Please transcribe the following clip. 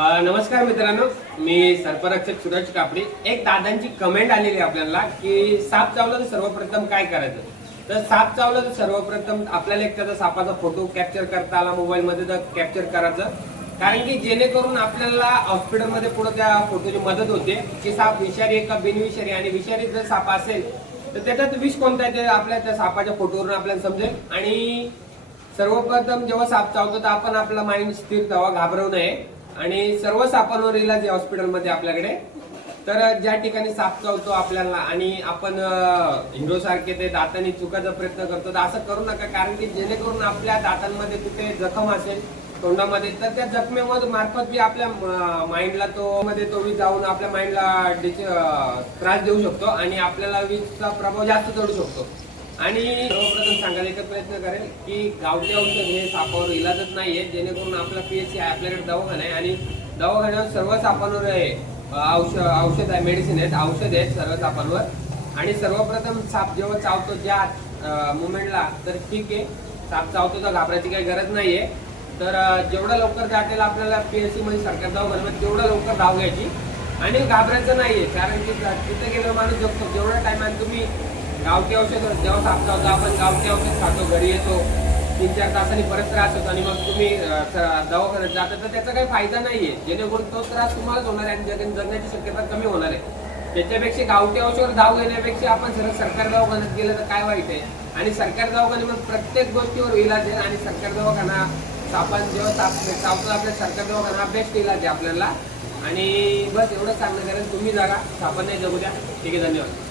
नमस्कार मित्रांनो, मी सर्परक्षक सुरज कापडी। एक दादांची कमेंट आलेली आपल्याला की साप चावला तर सर्वप्रथम काय करायचं। तर साप चावला तर सर्वप्रथम आपल्याला एक त्याचा सापाचा फोटो कॅप्चर करता आला मोबाईल मध्ये तर कॅप्चर करायचं, कारण की जेणेकरून आपल्याला हॉस्पिटलमध्ये पुढे त्या फोटोची मदत होते की साप विषारी आहे का बिनविषारी, आणि विषारी जर साप असेल तर त्याच्यात विष कोणता आहे ते आपल्या त्या सापाच्या फोटोवरून आपल्याला समजेल। आणि सर्वप्रथम जेव्हा साप चावतो तर आपण आपला माइंड स्थिर ठेवा, घाबरवू नये। आणि सर्व सापांवर इलाज आहे हॉस्पिटलमध्ये आपल्याकडे। तर ज्या ठिकाणी साप चावतो आपल्याला आणि आपण हिरो सारखे ते दातांनी चुकायचा प्रयत्न करतो तर असं करू नका, कारण की जेणेकरून आपल्या दातांमध्ये कुठे जखम असेल तोंडामध्ये तर त्या जखमेमध्ये मार्फत बी आपल्या माइंडला तो वीज जाऊन आपल्या माइंडला त्रास देऊ शकतो आणि आपल्याला वीजचा प्रभाव जास्त चढू शकतो। आणि सर्वप्रथम सांगायला एकच प्रयत्न करेल की गावठी औषध हे सापावर इलाजच नाहीये, जेणेकरून आपला पीएचसी आहे, आपल्याकडे दवाखाना आहे आणि दवाखान्यावर सर्व सापांवर औषध आहे, मेडिसिन आहेत, औषध आहेत सर्व सापांवर। आणि सर्वप्रथम साप जेव्हा चावतो ज्या मुवमेंटला तर ठीक आहे, साप चावतो तर घाबरायची काही गरज नाहीये। तर जेवढं लवकर जातील आपल्याला पीएचसी मध्ये सरकार दवाखान्यामध्ये तेवढं लवकर धाव घ्यायची आणि घाबरायचं नाहीये, कारण की तिथे गेलं माणूस जगतो। जेवढ्या टायमात तुम्ही गावठी औषध जेव्हा साप चावतो आपण गावठी औषध खातो, घरी येतो 3-4 तासांनी परत त्रास होतो आणि मग तुम्ही दवाखान्यात जाता तर त्याचा काही फायदा नाहीये, जेणेकरून तो त्रास तुम्हालाच होणार आहे आणि जगण्याची शक्यता कमी होणार आहे। त्याच्यापेक्षा गावठी औषधावर धाव घेण्यापेक्षा आपण सरकार दवाखान्यात गेलं तर काय वाईट आहे। आणि सरकार दवाखान्यामध्ये प्रत्येक गोष्टीवर इलाज आहे आणि सरकार दवाखाना जेव्हा साप चावतो आपल्या सरकार दवाखाना बेस्ट इलाज आहे आपल्याला। आणि बस एवढंच सांगणं, कारण तुम्ही जागा सापांना जगू द्या। ठीक आहे, धन्यवाद।